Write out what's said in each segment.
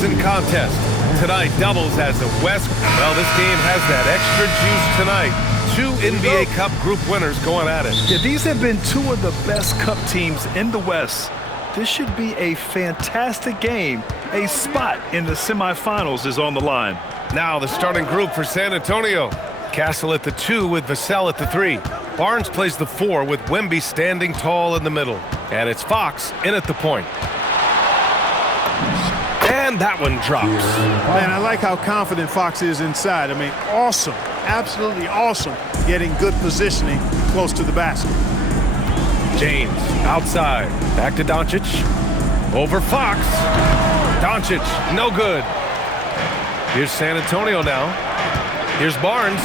season contest. Tonight doubles as the West. Well, this game has that extra juice tonight. Two NBA Cup group winners going at it. Yeah, these have been two of the best Cup teams in the West. This should be a fantastic game. A spot in the semifinals is on the line. Now the starting group for San Antonio. Castle at the 2 with Vassell at the 3. Barnes plays the 4 with Wemby standing tall in the middle. And it's Fox in at the point. And that one drops. Man, I like how confident Fox is inside. I mean, awesome. Absolutely awesome. Getting good positioning close to the basket. James outside. Back to Doncic. Over Fox. Doncic, no good. Here's San Antonio now. Here's Barnes.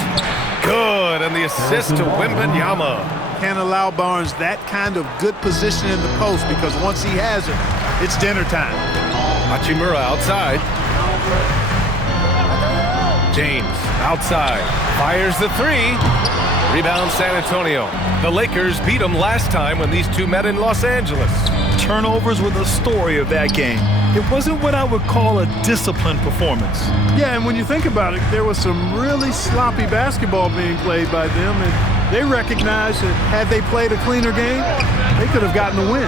Good, and the assist to Wembanyama. Can't allow Barnes that kind of good position in the post because once he has it, it's dinner time. Hachimura outside. James outside. Fires the 3. Rebound San Antonio. The Lakers beat them last time when these two met in Los Angeles. Turnovers were the story of that game. It wasn't what I would call a disciplined performance. Yeah, and when you think about it, there was some really sloppy basketball being played by them, and they recognized that had they played a cleaner game, they could have gotten the win.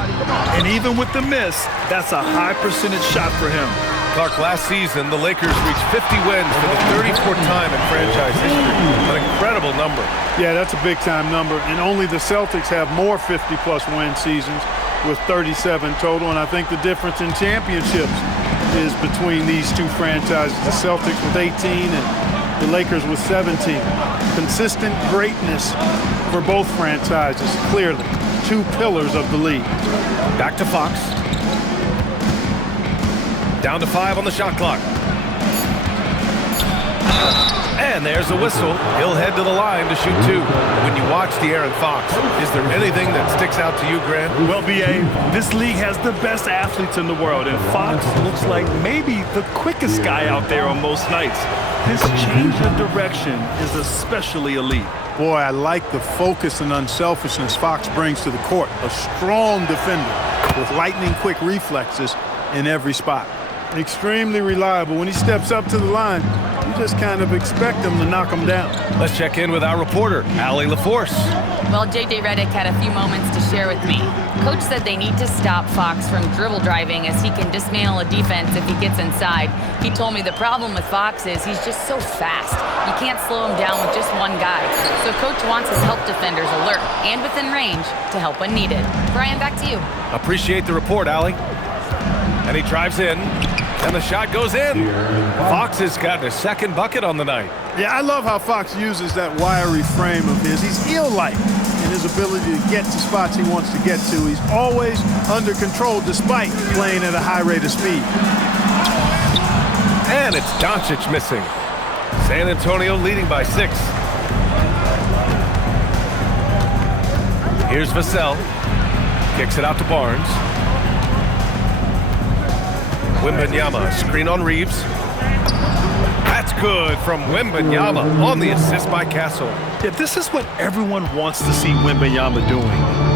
And even with the miss, that's a high percentage shot for him. Clark, last season, the Lakers reached 50 wins for the 34th time in franchise history. An incredible number. Yeah, that's a big-time number, and only the Celtics have more 50-plus win seasons with 37 total, and I think the difference in championships is between these two franchises, the Celtics with 18 and the Lakers with 17. Consistent greatness for both franchises, clearly. Two pillars of the league. Back to Fox. Down to 5 on the shot clock. And there's a whistle. He'll head to the line to shoot 2. When you watch De'Aaron Fox, is there anything that sticks out to you, Grant? Well, B.A., this league has the best athletes in the world, and Fox looks like maybe the quickest guy out there on most nights. His change of direction is especially elite. Boy, I like the focus and unselfishness Fox brings to the court. A strong defender with lightning-quick reflexes in every spot. Extremely reliable. When he steps up to the line, you just kind of expect him to knock him down. Let's check in with our reporter, Allie LaForce. Well, J.J. Redick had a few moments to share with me. Coach said they need to stop Fox from dribble driving as he can dismantle a defense if he gets inside. He told me the problem with Fox is he's just so fast. You can't slow him down with just one guy. So Coach wants his help defenders alert and within range to help when needed. Brian, back to you. Appreciate the report, Allie. And he drives in, and the shot goes in. Fox has got a second bucket on the night. Yeah, I love how Fox uses that wiry frame of his. He's eel-like in his ability to get to spots he wants to get to. He's always under control despite playing at a high rate of speed. And it's Doncic missing. San Antonio leading by 6. Here's Vassell. Kicks it out to Barnes. Wembanyama, screen on Reeves. That's good from Wembanyama on the assist by Castle. Yeah, this is what everyone wants to see Wembanyama doing.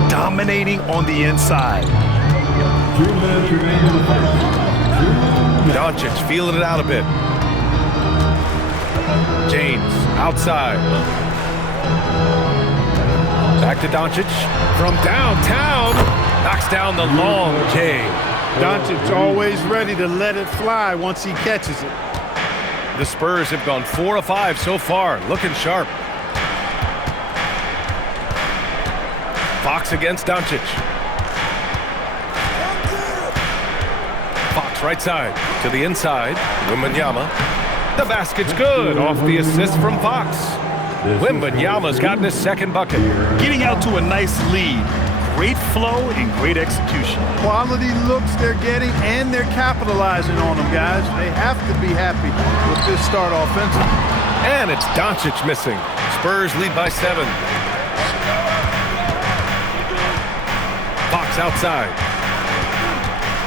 Dominating on the inside. Doncic feeling it out a bit. James outside. Back to Doncic from downtown. Knocks down the long J. Doncic always ready to let it fly once he catches it. The Spurs have gone 4 of 5 so far, looking sharp. Fox against Doncic. Fox right side to the inside. Wembanyama. The basket's good off the assist from Fox. Wembanyama's gotten his second bucket. Getting out to a nice lead. Great flow and great execution. Quality looks they're getting, and they're capitalizing on them, guys. They have to be happy with this start offensively. And it's Doncic missing. Spurs lead by 7. Fox outside.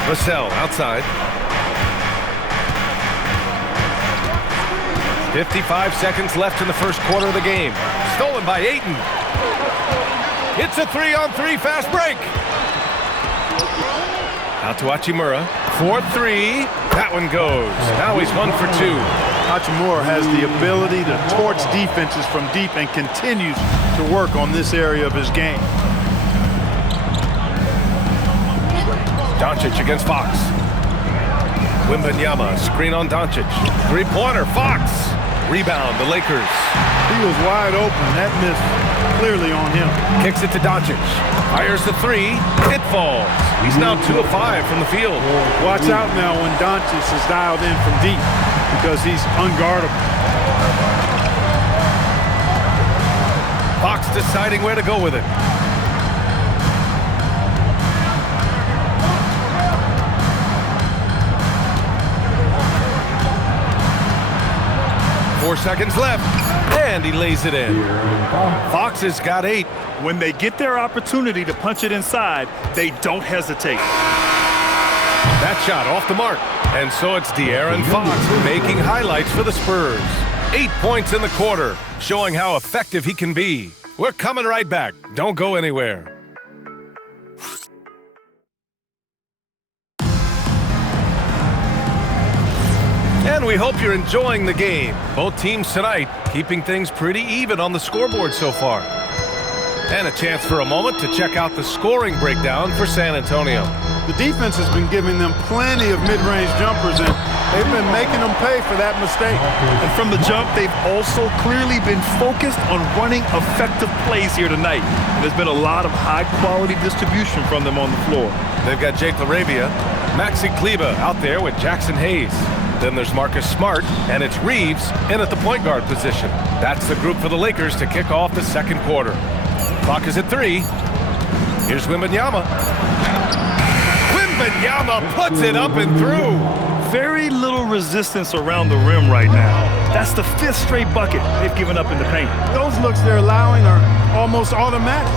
Vassell outside. 55 seconds left in the first quarter of the game. Stolen by Ayton. It's a 3-on-3 fast break. Out to Hachimura. 4-3. That one goes. Now he's 1 for 2. Hachimura has the ability to torch defenses from deep and continues to work on this area of his game. Doncic against Fox. Wembanyama, screen on Doncic. Three-pointer, Fox. Rebound, the Lakers. He was wide open. That missed clearly on him. Kicks it to Doncic. Fires the three. It falls. He's now 2 of 5 from the field. Watch out now when Doncic is dialed in from deep because he's unguardable. Fox deciding where to go with it. Four seconds left, and he lays it in. Fox has got 8. When they get their opportunity to punch it inside, they don't hesitate. That shot off the mark. And so it's De'Aaron Fox making highlights for the Spurs. 8 points in the quarter, showing how effective he can be. We're coming right back. Don't go anywhere. And we hope you're enjoying the game. Both teams tonight keeping things pretty even on the scoreboard so far. And a chance for a moment to check out the scoring breakdown for San Antonio. The defense has been giving them plenty of mid-range jumpers, and they've been making them pay for that mistake. And from the jump, they've also clearly been focused on running effective plays here tonight. And there's been a lot of high-quality distribution from them on the floor. They've got Jake LaRavia, Maxi Kleber out there with Jackson Hayes. Then there's Marcus Smart, and it's Reeves in at the point guard position. That's the group for the Lakers to kick off the second quarter. Clock is at 3. Here's Wembanyama. Wembanyama puts it up and through. Very little resistance around the rim right now. That's the 5th straight bucket they've given up in the paint. Those looks they're allowing are almost automatic.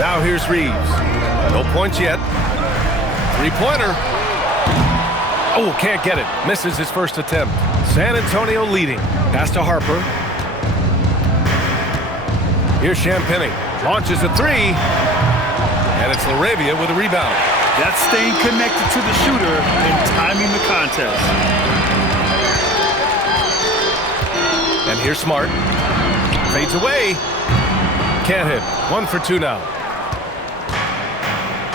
Now here's Reeves. No points yet. Three-pointer. Oh, can't get it. Misses his first attempt. San Antonio leading. Pass to Harper. Here's Champagnie. Launches a 3. And it's LaRavia with a rebound. That's staying connected to the shooter and timing the contest. And here's Smart. Fades away. Can't hit. 1 for 2 now.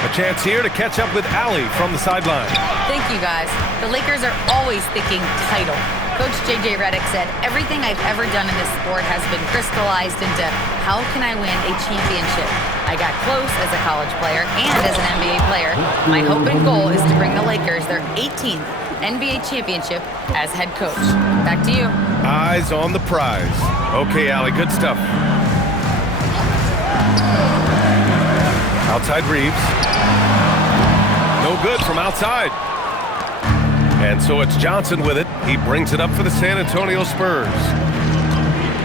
A chance here to catch up with Allie from the sideline. Thank you, guys. The Lakers are always thinking title. Coach J.J. Redick said, everything I've ever done in this sport has been crystallized into how can I win a championship? I got close as a college player and as an NBA player. My hope and goal is to bring the Lakers their 18th NBA championship as head coach. Back to you. Eyes on the prize. Okay, Allie, good stuff. Outside Reeves. No good from outside. And so it's Johnson with it. He brings it up for the San Antonio Spurs.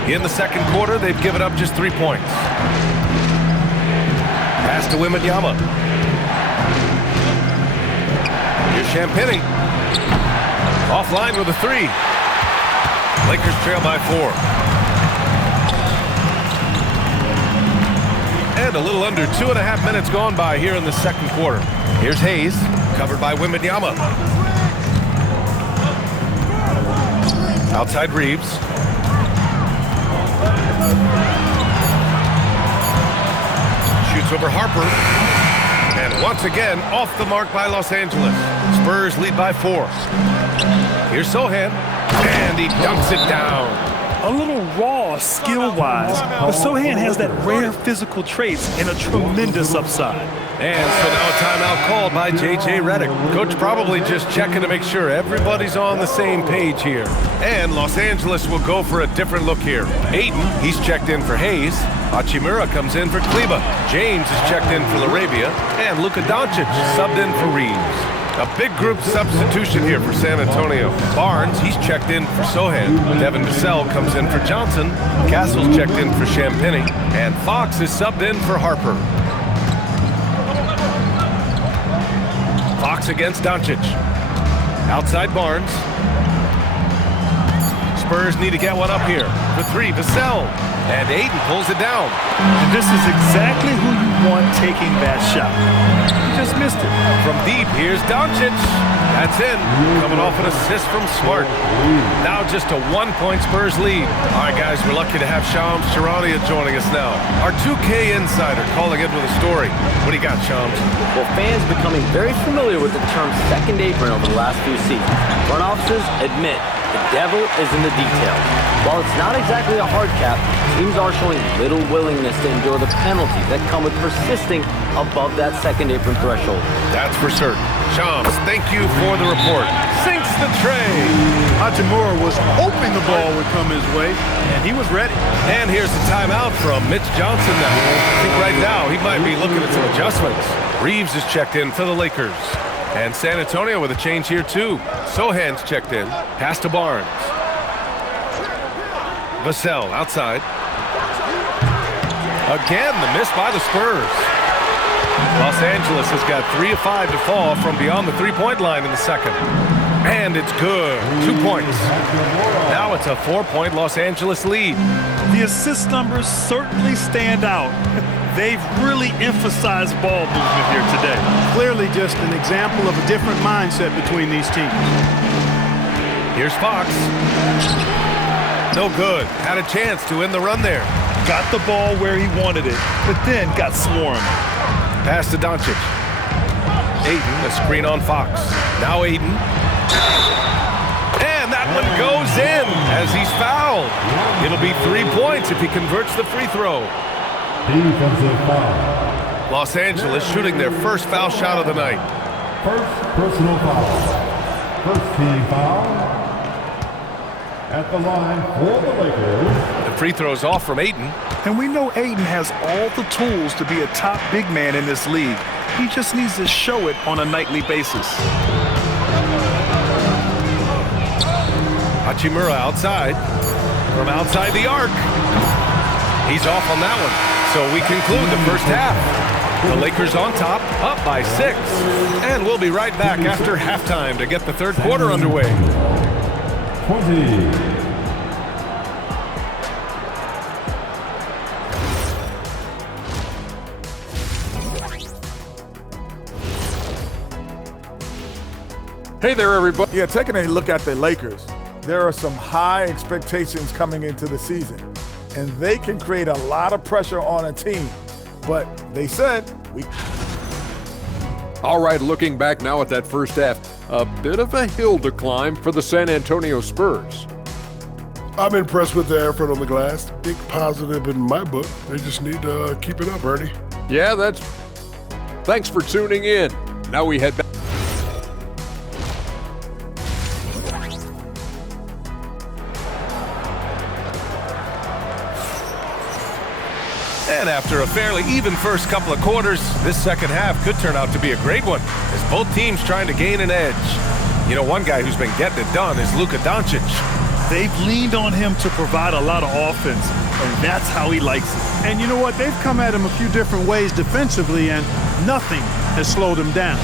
In the second quarter, they've given up just 3 points. Pass to Wembanyama. Here's Champagnie. Offline with a 3. Lakers trail by 4. And a little under 2.5 minutes gone by here in the second quarter. Here's Hayes, covered by Wembanyama. Outside Reeves. Shoots over Harper. And once again, off the mark by Los Angeles. Spurs lead by 4. Here's Sohan. And he dunks it down. A little raw skill-wise, but Sohan has that rare physical traits and a tremendous upside. And so now a timeout called by J.J. Redick. Coach probably just checking to make sure everybody's on the same page here. And Los Angeles will go for a different look here. Ayton, he's checked in for Hayes. Hachimura comes in for Kleber. James is checked in for LaRavia. And Luka Doncic subbed in for Reeves. A big group substitution here for San Antonio. Barnes, he's checked in for Sohan. Devin Vassell comes in for Johnson. Castle's checked in for Champagnie. And Fox is subbed in for Harper. Fox against Doncic. Outside Barnes. Spurs need to get one up here. For 3, Vassell. And Aiden pulls it down. And this is exactly who you want taking that shot. He just missed it. From deep, here's Doncic. That's in. Coming off an assist from Smart. Now just a 1-point Spurs lead. All right, guys, we're lucky to have Shams Charania joining us now. Our 2K insider calling in with a story. What do you got, Shams? Well, fans becoming very familiar with the term second apron over the last few seasons. Front officers admit the devil is in the details. While it's not exactly a hard cap, teams are showing little willingness to endure the penalties that come with persisting above that second apron threshold. That's for certain. Shams, thank you for the report. Sinks the tray. Hachimura was hoping the ball would come his way, and he was ready. And here's the timeout from Mitch Johnson now. I think right now he might be looking at some adjustments. Reeves is checked in for the Lakers. And San Antonio with a change here too. Sohan's checked in. Pass to Barnes. Vassell outside. Again, the miss by the Spurs. Los Angeles has got 3 of 5 to fall from beyond the three-point line in the second. And it's good. 2 points. Now it's a 4-point Los Angeles lead. The assist numbers certainly stand out. They've really emphasized ball movement here today. Clearly just an example of a different mindset between these teams. Here's Fox. No good. Had a chance to end the run there. Got the ball where he wanted it, but then got swarmed. Pass to Doncic. Aiden, a screen on Fox. Now Aiden. And that one goes in as he's fouled. It'll be 3 points if he converts the free throw. Defensive foul. Los Angeles shooting their first foul shot of the night. First personal foul. First team foul. At the line for the Lakers. The free throw's off from Aiden. And we know Aiden has all the tools to be a top big man in this league. He just needs to show it on a nightly basis. Hachimura outside. From outside the arc. He's off on that one. So we conclude the first half. The Lakers on top, up by 6. And we'll be right back after halftime to get the third quarter underway. 20. Hey there, everybody. Yeah, taking a look at the Lakers, there are some high expectations coming into the season, and they can create a lot of pressure on a team. But they said we... All right, looking back now at that first half, a bit of a hill to climb for the San Antonio Spurs. I'm impressed with the effort on the glass. Big positive in my book. They just need to keep it up, Ernie. Yeah, that's... Thanks for tuning in. Now we head back. And after a fairly even first couple of quarters, this second half could turn out to be a great one, as both teams trying to gain an edge. You know, one guy who's been getting it done is Luka Doncic. They've leaned on him to provide a lot of offense, and that's how he likes it. And you know what? They've come at him a few different ways defensively, and nothing has slowed him down.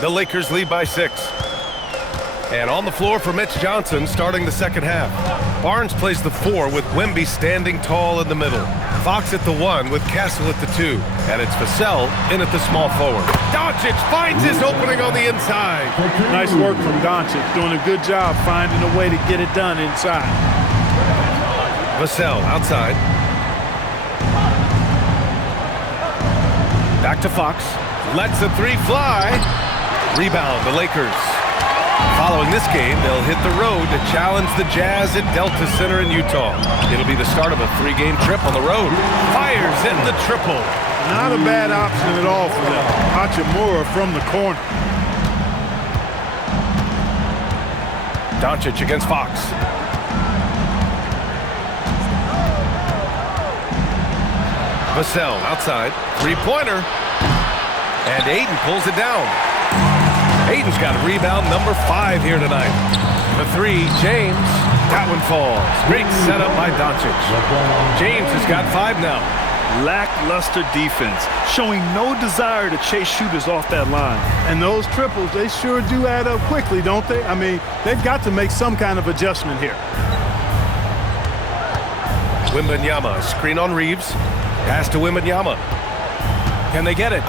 The Lakers lead by 6. And on the floor for Mitch Johnson starting the second half. Barnes plays the 4 with Wemby standing tall in the middle. Fox at the 1 with Castle at the 2. And it's Vassell in at the small forward. Doncic finds his opening on the inside. Nice work from Doncic, doing a good job finding a way to get it done inside. Vassell outside. Back to Fox. Lets the 3 fly. Rebound, the Lakers. Following this game, they'll hit the road to challenge the Jazz at Delta Center in Utah. It'll be the start of a 3-game trip on the road. Fires in the triple. Not a bad option at all for them. Hachimura from the corner. Doncic against Fox. Vassell outside. 3-pointer. And Aiden pulls it down. Aiden's got rebound number 5 here tonight. The 3, James. That one falls. Great setup by Doncic. James has got 5 now. Lackluster defense, showing no desire to chase shooters off that line. And those triples, they sure do add up quickly, don't they? I mean, they've got to make some kind of adjustment here. Wembanyama, screen on Reeves. Pass to Wembanyama. Can they get it?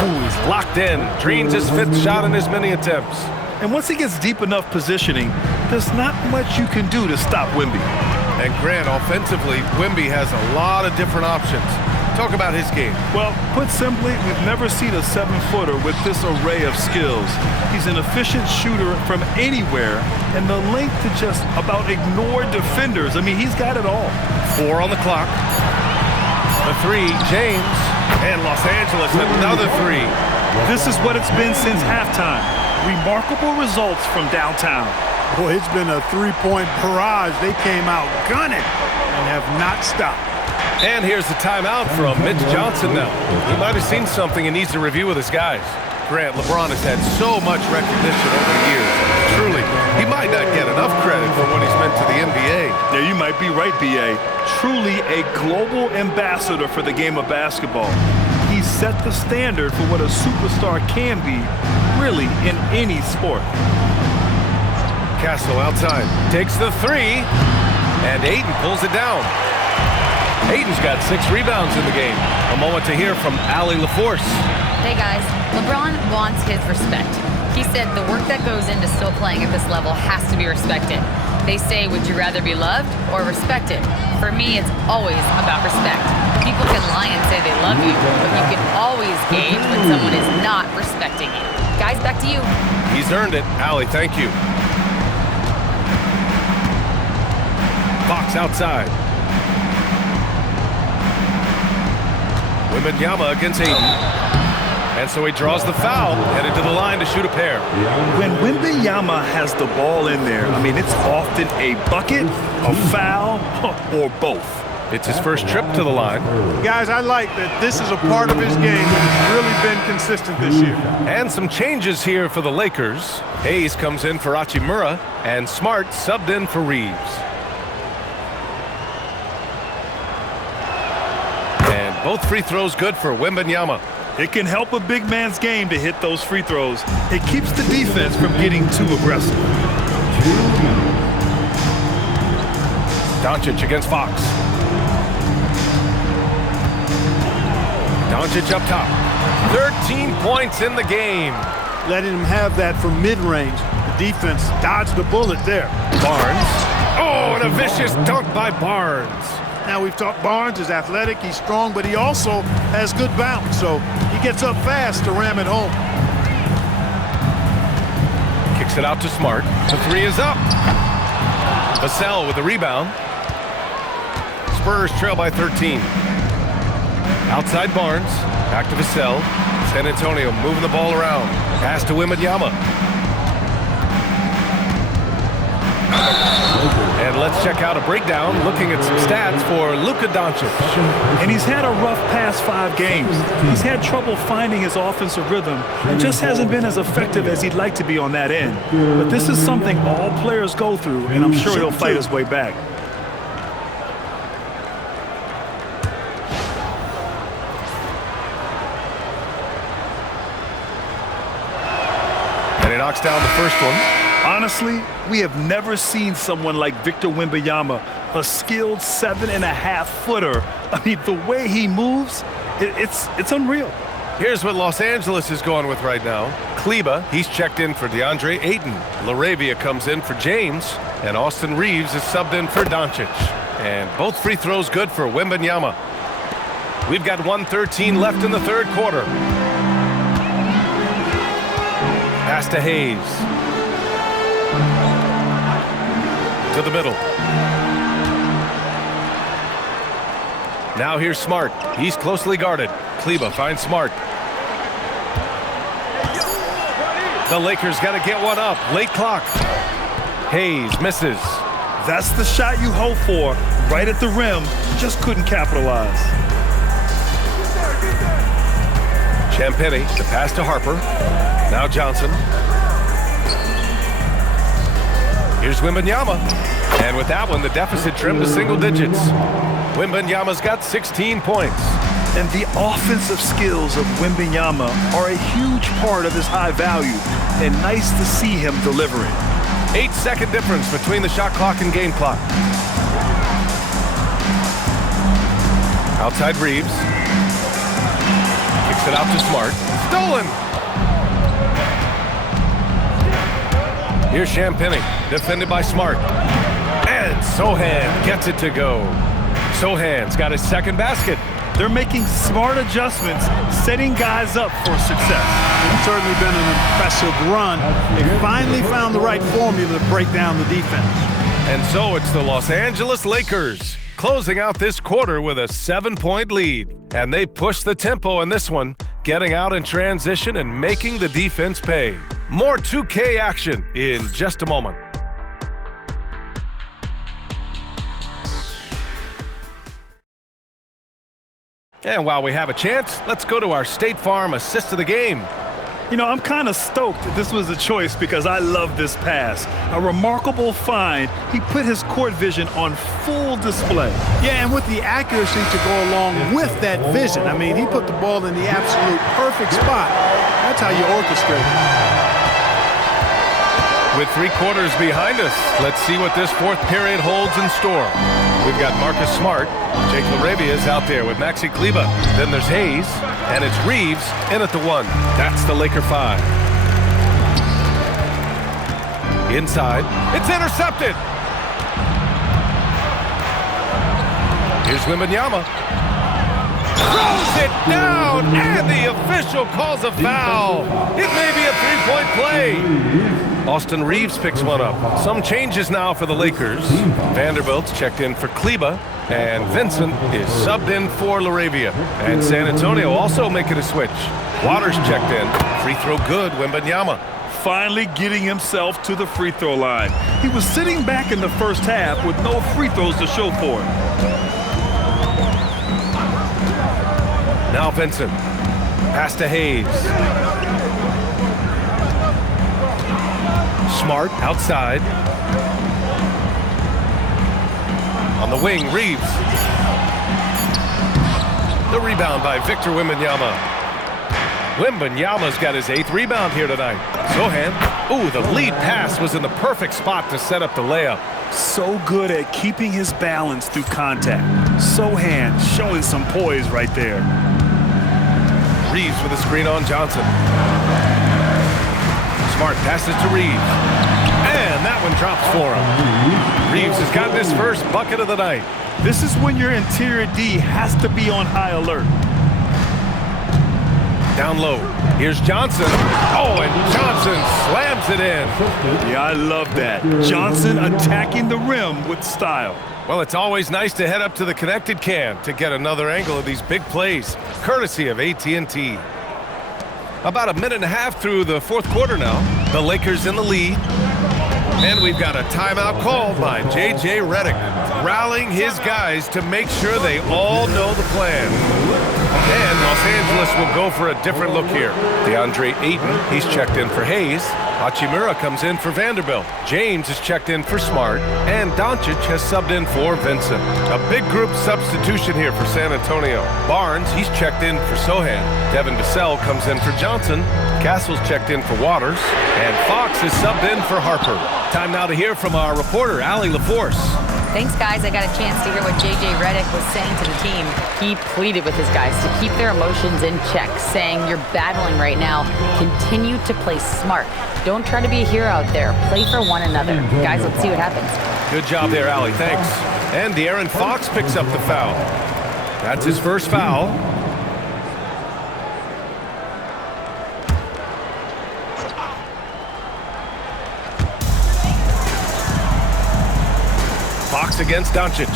Ooh, he's locked in. Drains his 5th shot in as many attempts. And once he gets deep enough positioning, there's not much you can do to stop Wemby. And Grant, offensively, Wemby has a lot of different options. Talk about his game. Well, put simply, we've never seen a 7-footer with this array of skills. He's an efficient shooter from anywhere, and the length to just about ignore defenders. I mean, he's got it all. 4 on the clock. The 3, James. And Los Angeles, another 3. This is what it's been since halftime. Remarkable results from downtown. Boy, it's been a 3-point barrage. They came out gunning and have not stopped. And here's the timeout from Mitch Johnson now. He might have seen something and needs to review with his guys. Grant, LeBron has had so much recognition over the years. Truly, he might not get enough credit for what he's meant to the NBA. Yeah, you might be right, B.A. Truly a global ambassador for the game of basketball. He set the standard for what a superstar can be, really, in any sport. Castle outside, takes the 3, and Ayton pulls it down. Ayton's got 6 rebounds in the game. A moment to hear from Allie LaForce. Hey guys, LeBron wants his respect. He said the work that goes into still playing at this level has to be respected. They say, would you rather be loved or respected? For me, it's always about respect. People can lie and say they love you, but you can always gauge when someone is not respecting you. Guys, back to you. He's earned it. Allie, thank you. Fox outside. Wembanyama against Ayton. And so he draws the foul, headed to the line to shoot a pair. When Wembanyama has the ball in there, I mean, it's often a bucket, a foul, or both. It's his first trip to the line. Guys, I like that this is a part of his game that's really been consistent this year. And some changes here for the Lakers. Hayes comes in for Hachimura, and Smart subbed in for Reeves. And both free throws good for Wembanyama. It can help a big man's game to hit those free throws. It keeps the defense from getting too aggressive. Doncic against Fox. Doncic up top. 13 points in the game. Letting him have that from mid-range. The defense dodged the bullet there. Barnes. Oh, and a vicious dunk by Barnes. Now we've talked Barnes is athletic, he's strong, but he also has good bounce, so he gets up fast to ram it home. Kicks it out to Smart. The 3 is up. Vassell with the rebound. Spurs trail by 13. Outside Barnes. Back to Vassell. San Antonio moving the ball around. Pass to Wembanyama. And let's check out a breakdown looking at some stats for Luka Doncic. And he's had a rough past 5 games. He's had trouble finding his offensive rhythm and just hasn't been as effective as he'd like to be on that end. But this is something all players go through, and I'm sure he'll fight his way back. And he knocks down the first one. Honestly, we have never seen someone like Victor Wembanyama, a skilled 7.5-footer. I mean, the way he moves, it's unreal. Here's what Los Angeles is going with right now. Kleba, he's checked in for DeAndre Ayton. LaRavia comes in for James. And Austin Reeves is subbed in for Doncic. And both free throws good for Wembanyama. We've got 1:13 left in the third quarter. Pass to Hayes. To the middle. Now here's Smart. He's closely guarded. Kleba finds Smart. The Lakers got to get one up. Late clock. Hayes misses. That's the shot you hope for. Right at the rim. Just couldn't capitalize. Champagny, the pass to Harper. Now Johnson. Here's Wembanyama. And with that one, the deficit trimmed to single digits. Wembanyama's got 16 points. And the offensive skills of Wembanyama are a huge part of his high value, and nice to see him delivering. 8-second difference between the shot clock and game clock. Outside Reeves. Kicks it out to Smart. Stolen! Here's Champagny, defended by Smart. And Sohan gets it to go. Sohan's got his second basket. They're making smart adjustments, setting guys up for success. It's certainly been an impressive run. They finally found the right formula to break down the defense. And so it's the Los Angeles Lakers closing out this quarter with a 7-point lead. And they push the tempo in this one, getting out in transition and making the defense pay. More 2K action in just a moment. And while we have a chance, let's go to our State Farm assist of the game. You know, I'm kind of stoked that this was a choice because I love this pass. A remarkable find. He put his court vision on full display. Yeah, and with the accuracy to go along with that vision. I mean, he put the ball in the absolute perfect spot. That's how you orchestrate it. With 3 quarters behind us, let's see what this fourth period holds in store. We've got Marcus Smart. Jake LaRavia is out there with Maxi Kleber. Then there's Hayes, and it's Reeves in at the 1. That's the Laker 5. Inside, it's intercepted. Here's Wembanyama. Throws it down, and the official calls a foul. It may be a 3-point play. Austin Reeves picks one up. Some changes now for the Lakers. Vanderbilt's checked in for Kleber, and Vincent is subbed in for LaRavia. And San Antonio also making a switch. Waters checked in. Free throw good, Wembanyama. Finally getting himself to the free throw line. He was sitting back in the first half with no free throws to show for it. Now Vincent. Pass to Hayes. Smart outside. On the wing, Reeves. The rebound by Victor Wembanyama. Wembanyama's got his 8th rebound here tonight. Sohan. Ooh, the lead pass was in the perfect spot to set up the layup. So good at keeping his balance through contact. Sohan showing some poise right there. Reeves with a screen on Johnson. Smart passes to Reeves. And that one drops for him. Reeves has gotten his first bucket of the night. This is when your interior D has to be on high alert. Down low. Here's Johnson. Oh, and Johnson slams it in. Yeah, I love that. Johnson attacking the rim with style. Well, it's always nice to head up to the connected cam to get another angle of these big plays, courtesy of AT&T. About a minute and a half through the fourth quarter now. The Lakers in the lead. And we've got a timeout called by J.J. Redick, rallying his guys to make sure they all know the plan. And Los Angeles will go for a different look here. DeAndre Ayton, he's checked in for Hayes. Hachimura comes in for Vanderbilt. James is checked in for Smart. And Doncic has subbed in for Vincent. A big group substitution here for San Antonio. Barnes, he's checked in for Sohan. Devin Vassell comes in for Johnson. Castle's checked in for Waters. And Fox is subbed in for Harper. Time now to hear from our reporter, Allie LaForce. Thanks, guys. I got a chance to hear what J.J. Redick was saying to the team. He pleaded with his guys to keep their emotions in check, saying, you're battling right now. Continue to play smart. Don't try to be a hero out there. Play for one another. Guys, let's see what happens. Good job there, Allie. Thanks. And De'Aaron Fox picks up the foul. That's his first foul. Fox against Doncic.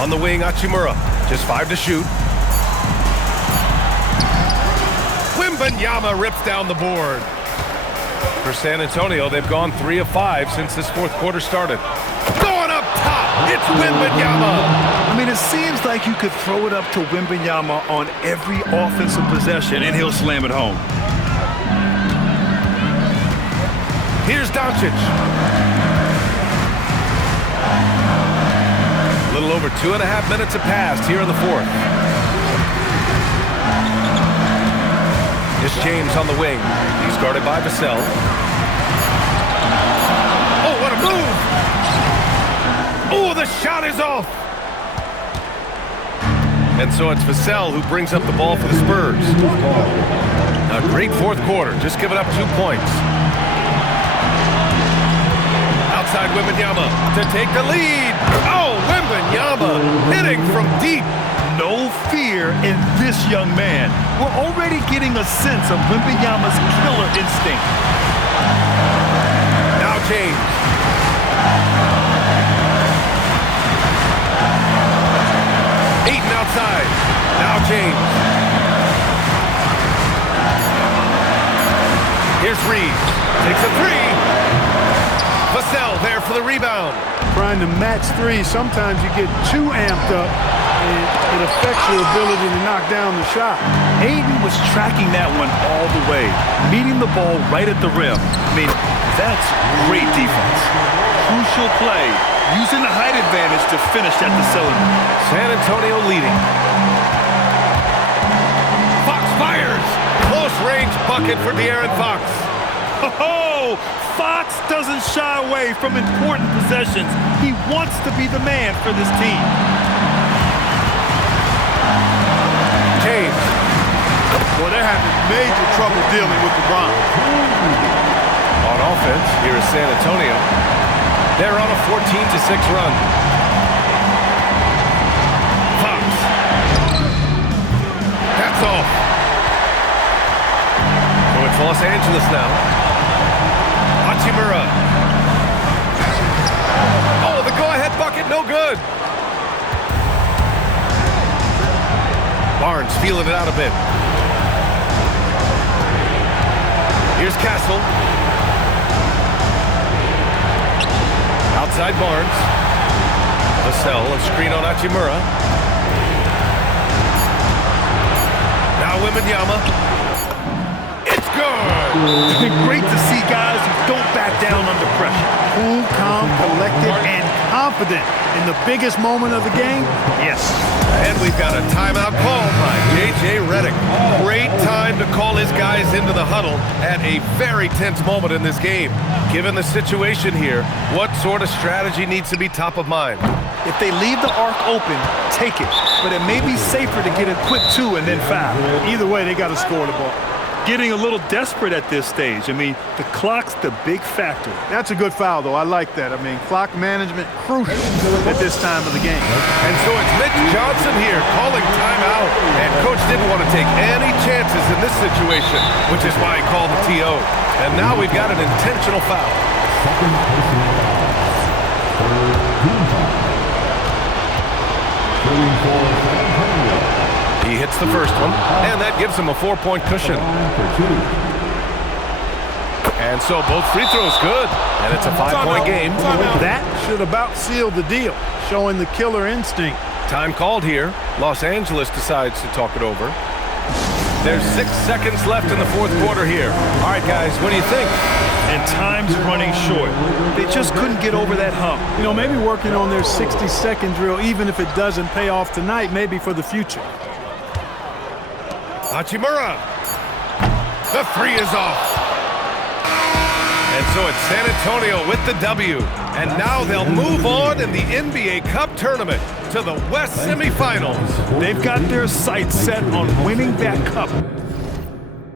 On the wing, Hachimura. Just 5 to shoot. Wembanyama rips down the board. For San Antonio, they've gone 3 of 5 since this fourth quarter started. Going up top, it's Wembanyama. I mean, it seems like you could throw it up to Wembanyama on every offensive possession, and he'll slam it home. Here's Doncic. A little over 2.5 minutes have passed here in the fourth. It's James on the wing. He's guarded by Vassell. Oh, what a move! Oh, the shot is off! And so it's Vassell who brings up the ball for the Spurs. A great fourth quarter, just giving up 2 points. Outside Wembanyama to take the lead. Oh, Wembanyama hitting from deep. No fear in this young man. We're already getting a sense of Wembanyama's killer instinct. Now James. Ayton outside. Now James. Here's Reeves. Takes a three. Vassell there for the rebound. Trying to match three, sometimes you get too amped up and it affects your ability to knock down the shot. Ayton was tracking that one all the way, meeting the ball right at the rim. I mean, that's great defense. Crucial play, using the height advantage to finish at the cylinder. San Antonio leading. Fox fires. Close range bucket for De'Aaron Fox. Oh, Fox doesn't shy away from important possessions. He wants to be the man for this team. James. Well, they're having major trouble dealing with LeBron. On offense, here is San Antonio. They're on a 14-6 run. Fox. That's off. So it's Los Angeles now. Hachimura. Oh, the go-ahead bucket, no good. Barnes feeling it out a bit. Here's Castle. Outside Barnes. Vassell, a screen on Hachimura. Now Wembanyama. It's good! Great to see guys who don't back down under pressure. Cool, calm, collected, and confident in the biggest moment of the game. Yes. And we've got a timeout called by J.J. Redick. Great time to call his guys into the huddle at a very tense moment in this game. Given the situation here, what sort of strategy needs to be top of mind? If they leave the arc open, take it. But it may be safer to get a quick two and then foul. Either way, they got to score the ball. Getting a little desperate at this stage. I mean, the clock's the big factor. That's a good foul, though. I like that. I mean, clock management crucial at this time of the game. And so it's Mitch Johnson here calling timeout. And coach didn't want to take any chances in this situation, which is why he called the TO. And now we've got an intentional foul. He hits the first one, and that gives him a 4-point cushion. And so both free throws good, and it's a 5-point game. That should about seal the deal, showing the killer instinct. Time called here. Los Angeles decides to talk it over. There's 6 seconds left in the fourth quarter here. All right, guys, what do you think? And time's running short. They just couldn't get over that hump. You know, maybe working on their 60-second drill, even if it doesn't pay off tonight, maybe for the future. Hachimura. The three is off. And so it's San Antonio with the W. And now they'll move on in the NBA Cup tournament to the West semifinals. They've got their sights set on winning that cup.